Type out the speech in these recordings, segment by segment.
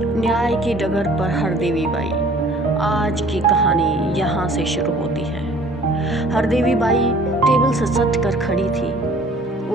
न्याय की डगर पर हरदेवी बाई। आज की कहानी यहाँ से शुरू होती है। हरदेवी बाई टेबल से सट कर खड़ी थी।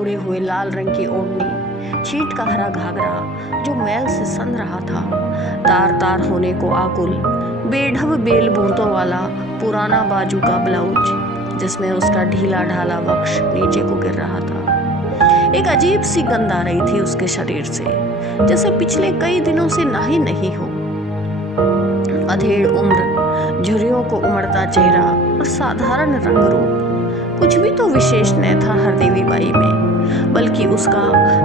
उड़े हुए लाल रंग की ओढ़नी, छींट का हरा घाघरा जो मैल से सन रहा था, तार तार होने को आकुल बेढब बेल बूंदों वाला पुराना बाजू का ब्लाउज जिसमें उसका ढीला ढाला वक्ष नीचे को गिर रहा था। एक अजीब सी गंध आ रही थी उसके शरीर से, जैसे पिछले कई दिनों से नाही नहीं हो। अधेड़ उम्र, झुर्रियों को उमड़ता चेहरा और साधारण रंग रूप, कुछ भी तो विशेष न था हरदेवी बाई में, बल्कि उसका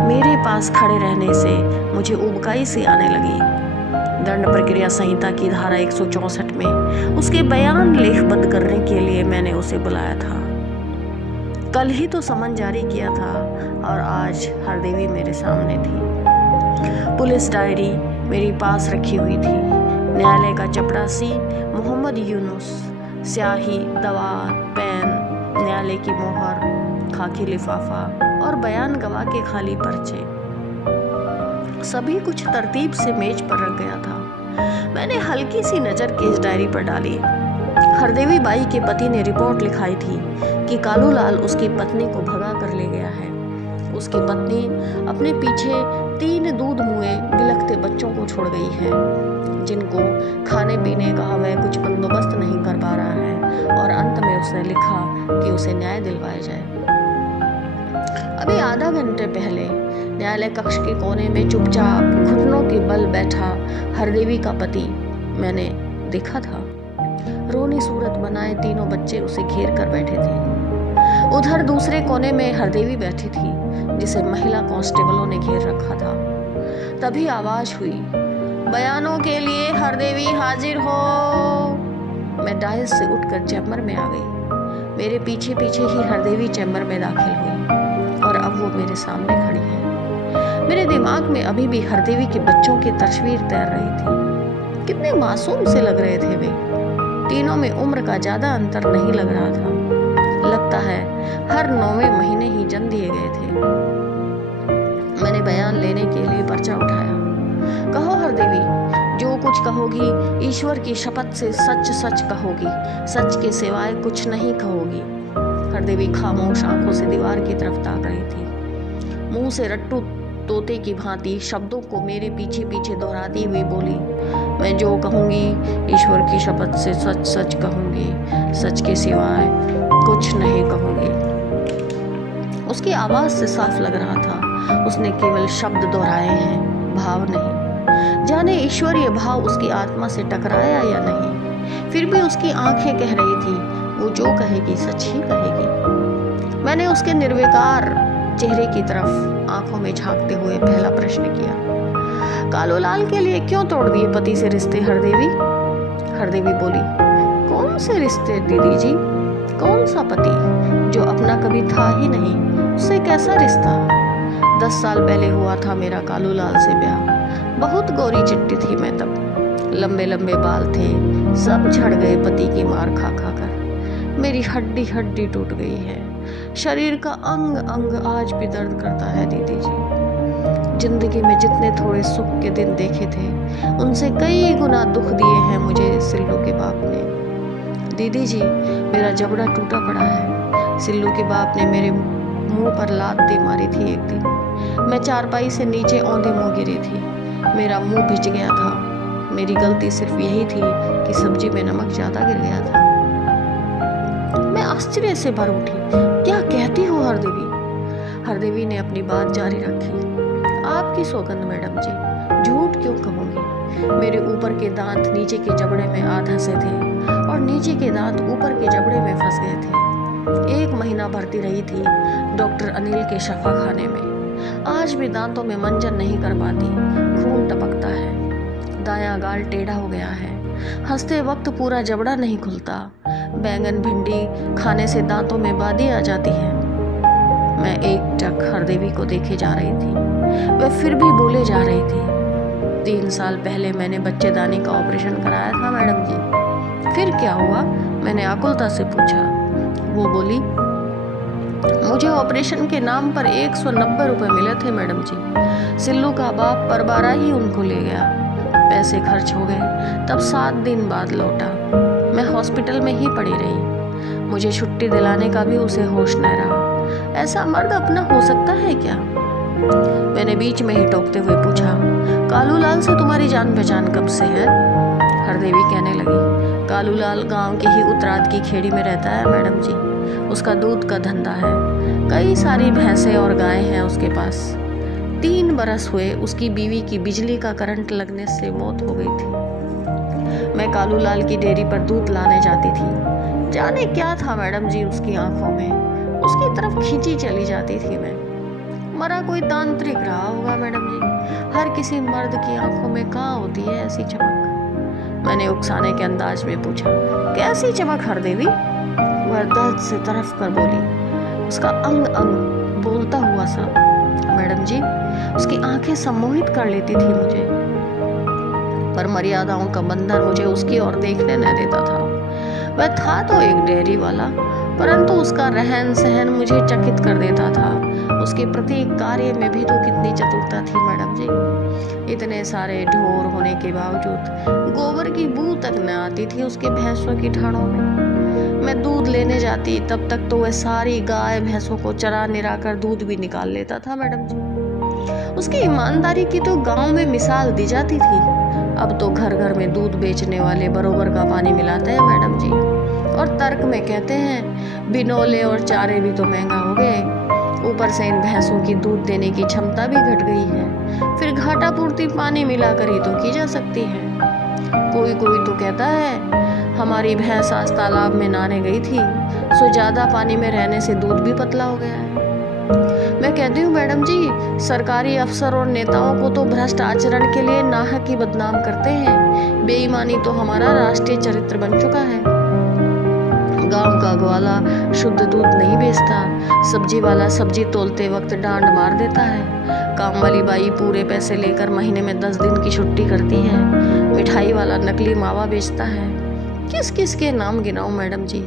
मेरे पास खड़े रहने से मुझे उबकाई सी आने लगी। दंड प्रक्रिया संहिता की धारा 164 में उसके बयान लेखबद्ध करने के लिए मैंने उसे बुलाया था। कल ही तो समन जारी किया था और आज हरदेवी मेरे सामने थी। पुलिस डायरी मेरी पास रखी हुई थी, न्यायालय का चपरासी मोहम्मद यूनुस, स्याही, दवात, पेन, न्यायालय की मोहर, खाकी लिफाफा और बयान गवाह के खाली पर्चे, सभी कुछ तरतीब से मेज पर रख गया था। मैंने हल्की सी नज़र केस डायरी पर डाली। हरदेवी बाई के पति ने रिपोर्ट लिखाई थी कि कालूलाल उसकी पत्नी को भगा कर ले गया है। उसकी पत्नी अपने पीछे 3 दूध मुए बिलखते बच्चों को छोड़ गई है, जिनको खाने पीने का वह कुछ बंदोबस्त नहीं कर पा रहा है, और अंत में उसने लिखा कि उसे न्याय दिलवाया जाए। अभी आधा घंटे पहले न्यायालय कक्ष के कोने में चुपचाप घुटनों के बल बैठा हरदेवी का पति मैंने देखा था। रोनी सूरत बनाए 3 बच्चे उसे घेर कर बैठे थे। उधर दूसरे कोने में हरदेवी बैठी थी, जिसे महिला कांस्टेबलों ने घेर रखा था। तभी आवाज हुई, बयानों के लिए हरदेवी हाजिर हो। मैं डायस से उठकर चैम्बर में आ गई। मेरे पीछे पीछे ही हरदेवी चैम्बर में दाखिल हुई और अब वो मेरे सामने खड़ी है। मेरे दिमाग में अभी भी हरदेवी के बच्चों की तस्वीर तैर रही थी। कितने मासूम से लग रहे थे वे। तीनों में उम्र का ज्यादा अंतर नहीं लग रहा था। लगता है हर 9वें महीने ही जन्म दिए गए थे। मैंने बयान लेने के लिए पर्चा उठाया। कहो हरदेवी, जो कुछ कहोगी ईश्वर की शपथ से सच सच कहोगी, सच के सिवाय कुछ नहीं कहोगी। हरदेवी खामोश आंखों से दीवार की तरफ ताक रही थी। मुंह से रट्टू तोते की भांति शब्दों को मेरे पीछे पीछे दोहराती हुई बोली, मैं जो कहूंगी ईश्वर की शपथ से सच सच कहूंगी, सच के सिवाय कुछ नहीं कहूंगी। उसकी आवाज से साफ लग रहा था उसने केवल शब्द दोहराए हैं, भाव नहीं। जाने ईश्वरीय भाव उसकी आत्मा से टकराया या नहीं, फिर भी उसकी आंखें कह रही थी वो जो कहेगी सच ही कहेगी। मैंने उसके निर्विकार चेहरे की तरफ आंखों में झांकते हुए पहला प्रश्न किया, कालूलाल के लिए क्यों तोड़ दिए पति से रिश्ते हरदेवी? हरदेवी बोली, कौन से रिश्ते दीदी जी? कौन सा पति जो अपना कभी था ही नहीं, उससे कैसा रिश्ता? 10 साल पहले हुआ था मेरा कालूलाल से ब्याह। बहुत गोरी चिट्टी थी मैं तब, लंबे लंबे बाल थे, सब झड़ गए पति की मार खा खा कर। मेरी हड्डी हड्डी टूट गई है, शरीर का अंग अंग आज भी दर्द करता है दीदी जी। जिंदगी में जितने थोड़े सुख के दिन देखे थे, उनसे कई गुना दुख दिए हैं मुझे सिल्लू के बाप ने। दीदी जी, मेरा जबड़ा टूटा पड़ा है। सिल्लू के बाप ने मेरे मुंह पर लात दे मारी थी एक दिन। मैं चारपाई से नीचे औंधे मुंह गिरी थी, मेरा मुंह भिज गया था। मेरी गलती सिर्फ यही थी कि सब्जी में नमक ज्यादा गिर गया था। मैं आश्चर्य से भर उठी, क्या कहती हो हरदेवी? हरदेवी ने अपनी बात जारी रखी, आपकी सौगंध मैडम जी, झूठ क्यों कहूंगी? मेरे ऊपर के दांत नीचे के जबड़े में आ धंसे थे और नीचे के दांत ऊपर के जबड़े में फंस गए थे। 1 महीना भर्ती रही थी डॉक्टर अनिल के शफा खाने में। आज भी दांतों में मंजन नहीं कर पाती, खून टपकता है, दायां गाल टेढ़ा हो गया है, हंसते वक्त पूरा जबड़ा नहीं खुलता। बैंगन भिंडी खाने से दांतों में बादी आ जाती है। मैं एकटक हरदेवी को देखे जा रही थी, वह फिर भी बोले जा रही थी। 3 साल पहले मैंने बच्चेदानी का ऑपरेशन कराया था मैडम जी। फिर क्या हुआ? मैंने आकुलता से पूछा। वो बोली, मुझे ऑपरेशन के नाम पर 190 रुपए मिले थे मैडम जी। सिल्लू का बाप परबारा ही उनको ले गया। पैसे खर्च हो गए। तब 7 दिन बाद लौटा। मैं हॉस्पिटल में ही पड़ी रही। मुझे छुट्टी दिलाने का भी उसे होश न रहा। ऐसा मर्द अपना हो सकता है क्या? मैंने बीच में ही टोकते हुए पूछा, कालूलाल से तुम्हारी जान पहचान कब से है? हरदेवी कहने लगी, कालूलाल गांव के ही उत्तराद की खेड़ी में रहता है मैडम जी। उसका दूध का धंधा है। कई सारी भैंसें और गायें हैं उसके पास। 3 बरस हुए उसकी बीवी की बिजली का करंट लगने से मौत हो गई थी। मैं कालूलाल की डेयरी पर दूध लाने जाती थी। जाने क्या था मैडम जी उसकी आंखों में, उसकी तरफ खींची चली जाती थी मैं। मरा कोई तांत्रिक रहा होगा मैडम जी। हर किसी मर्द की आंखों में कहाँ होती है ऐसी चमक? मैंने उकसाने के अंदाज में पूछा, कैसी चमक हरदेवी? वह दर्द से तरफ कर बोली, उसका अंग अंग बोलता हुआ सा। मैडम जी, उसकी आंखें सम्मोहित कर लेती थी मुझे, पर मर्यादाओं का बंधन मुझे उसकी ओर देखने न देता था। वह था तो एक डेयरी वाला, परंतु उसका रहन सहन मुझे चकित कर देता था। उसके प्रत्येक कार्य में भी तो कितनी चतुरता थी मैडम जी। इतने सारे ढोर होने के बावजूद गोबर की बू तक न आती थी उसके भैंसों की ठाड़ों में। मैं दूध लेने जाती तब तक तो वह सारी गाय भैंसों को चरा निरा कर दूध भी निकाल लेता था मैडम जी। उसकी ईमानदारी की तो गांव में मिसाल दी जाती थी। अब तो घर घर में दूध बेचने वाले बरोबर का पानी मिलाते हैं मैडम जी, और तर्क में कहते हैं बिनोले और चारे भी तो महंगा हो गए। ऊपर से इन भैंसों की दूध देने की क्षमता भी घट गई है। फिर घाटा पूर्ति पानी मिलाकर ही तो की जा सकती है। कोई कोई तो कहता है हमारी भैंस आज तालाब में नहाने गई थी, सो ज्यादा पानी में रहने से दूध भी पतला हो गया है। मैं कहती हूँ मैडम जी, सरकारी अफसर और नेताओं को तो भ्रष्ट आचरण के लिए नाहक ही बदनाम करते हैं। बेईमानी तो हमारा राष्ट्रीय चरित्र बन चुका है। गांव का ग्वाला शुद्ध दूध नहीं बेचता। सब्जी वाला सब्जी तोलते वक्त डांड मार देता है। काम वाली बाई पूरे पैसे लेकर महीने में 10 दिन की छुट्टी करती है। मिठाई वाला नकली मावा बेचता है। किस किस के नाम गिनाऊं मैडम जी।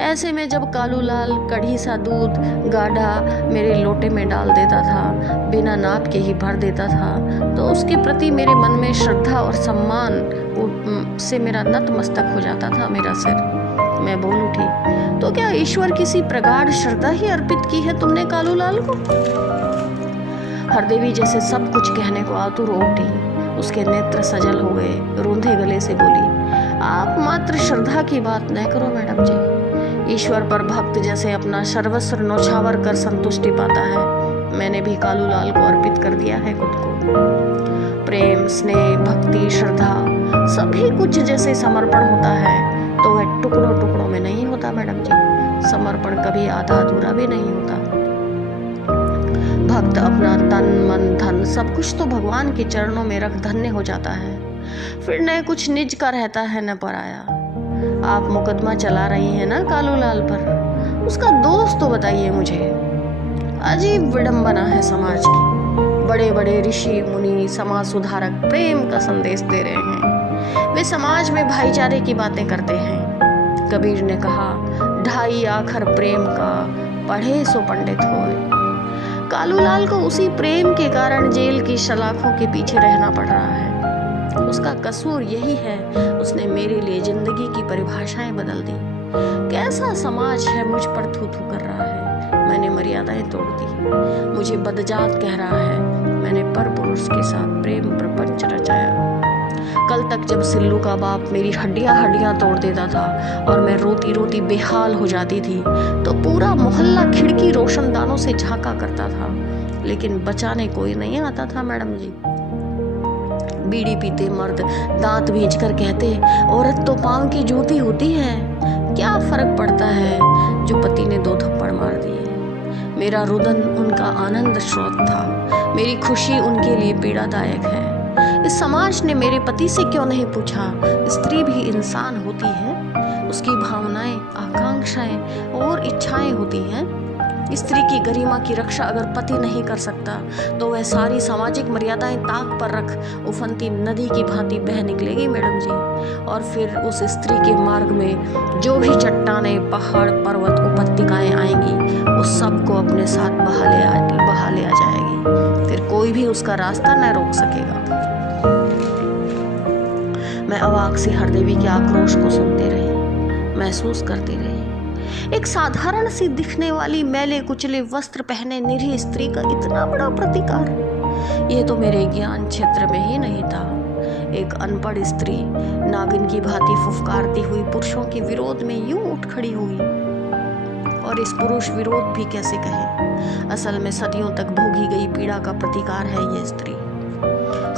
ऐसे में जब कालूलाल कढ़ी सा दूध गाढ़ा मेरे लोटे में डाल देता था, बिना नाप के ही भर देता था, तो उसके प्रति मेरे मन में श्रद्धा और सम्मान से मेरा नतमस्तक हो जाता था मेरा सिर। मैं बोल उठी, तो क्या ईश्वर किसी प्रगाढ़ श्रद्धा ही अर्पित की है तुमने कालूलाल को? हरदेवी जैसे सब कुछ कहने को आतुर हो उठी। उसके नेत्र सजल हो गए। रूंधे गले से बोली, आप मात्र श्रद्धा की बात न करो मैडम जी। ईश्वर पर भक्त जैसे अपना सर्वस्व न्यौछावर कर संतुष्टि पाता है, मैंने भी कालूलाल को अर्पित कर दिया है खुद को। प्रेम, स्नेह, भक्ति, श्रद्धा सभी कुछ जैसे समर्पण होता है, तो वह टुकड़ों टुकड़ों में नहीं होता मैडम जी। समर्पण कभी आधा अधूरा भी नहीं होता। भक्त अपना तन मन धन सब कुछ तो भगवान के चरणों में रख धन्य हो जाता है। फिर न कुछ निज का रहता है न पराया। आप मुकदमा चला रही हैं ना कालूलाल पर, उसका दोष तो बताइए मुझे। अजीब विडंबना है समाज की। बड़े बड़े ऋषि मुनि समाज सुधारक प्रेम का संदेश दे रहे हैं। वे समाज में भाईचारे की बातें करते हैं। कबीर ने कहा, ढाई आखर प्रेम का, पढ़े सो पंडित होए। कालूलाल को उसी प्रेम के कारण जेल की सलाखों के पीछे रहना पड़ रहा है। उसका कसूर यही है, उसने मेरे लिए जिंदगी की परिभाषाएं बदल दी। कैसा समाज है मुझ पर थू थू कर रहा है, मैंने मर्यादाएं तोड़ दी। मुझे बदजात कह रहा है, मैंने पर पुरुष के साथ प्रेम प्रपंच रचाया। कल तक जब सिल्लू का बाप मेरी हड्डियां तोड़ देता था और मैं रोती रोती बेहाल हो जाती थी, तो पूरा मोहल्ला खिड़की रोशनदानों से झांका करता था, लेकिन बचाने कोई नहीं आता था मैडम जी। बीड़ी पीते मर्द दांत भींच कर कहते, औरत तो पांव की जूती होती है, क्या फर्क पड़ता है जो पति ने 2 थप्पड़ मार दिए। मेरा रुदन उनका आनंद स्रोत था, मेरी खुशी उनके लिए पीड़ादायक है। इस समाज ने मेरे पति से क्यों नहीं पूछा, स्त्री भी इंसान होती है, उसकी भावनाएं, आकांक्षाएं और इच्छाएं होती हैं। स्त्री की गरिमा की रक्षा अगर पति नहीं कर सकता, तो वह सारी सामाजिक मर्यादाएं ताक पर रख उफनती नदी की भांति बह निकलेगी मैडम जी। और फिर उस स्त्री के मार्ग में जो भी चट्टानें, पहाड़, पर्वत, उपत्यकाएं आएंगी, उस सब को अपने साथ बहा ले आ जाएगी। फिर कोई भी उसका रास्ता न रोक सकेगा। मैं अवाक सी हरदेवी के आक्रोश को सुनती रही, महसूस करती रही। एक साधारण सी दिखने वाली मैले कुचले वस्त्र पहने निरीह स्त्री का इतना बड़ा प्रतिकार, यह तो मेरे ज्ञान क्षेत्र में ही नहीं था। एक अनपढ़ स्त्री नागिन की भांति फुफकारती हुई पुरुषों के विरोध में यूं उठ खड़ी हुई। और इस पुरुष विरोध भी कैसे कहें, असल में सदियों तक भोगी गई पीड़ा का प्रतिकार है यह स्त्री।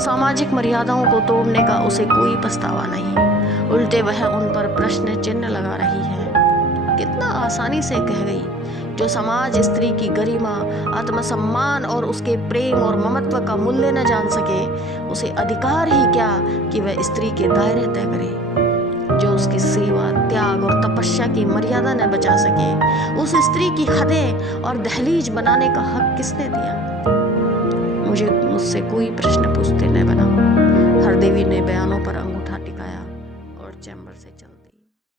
सामाजिक मर्यादाओं को तोड़ने का उसे कोई पछतावा नहीं, उल्टे वह उन पर प्रश्न चिन्ह लगा रही है। कितना आसानी से कह गई, जो समाज स्त्री की गरिमा, आत्मसम्मान और उसके प्रेम और ममत्व का मूल्य न जान सके, उसे अधिकार ही क्या कि वह स्त्री के दायरे तय करे। जो उसकी सेवा, त्याग और तपस्या की मर्यादा न बचा सके, उस स्त्री की हदें और दहलीज बनाने का हक किसने दिया? मुझसे कोई प्रश्न पूछते न बना। हरदेवी ने बयानों पर अंगूठा टिकाया और चैम्बर से चल दी।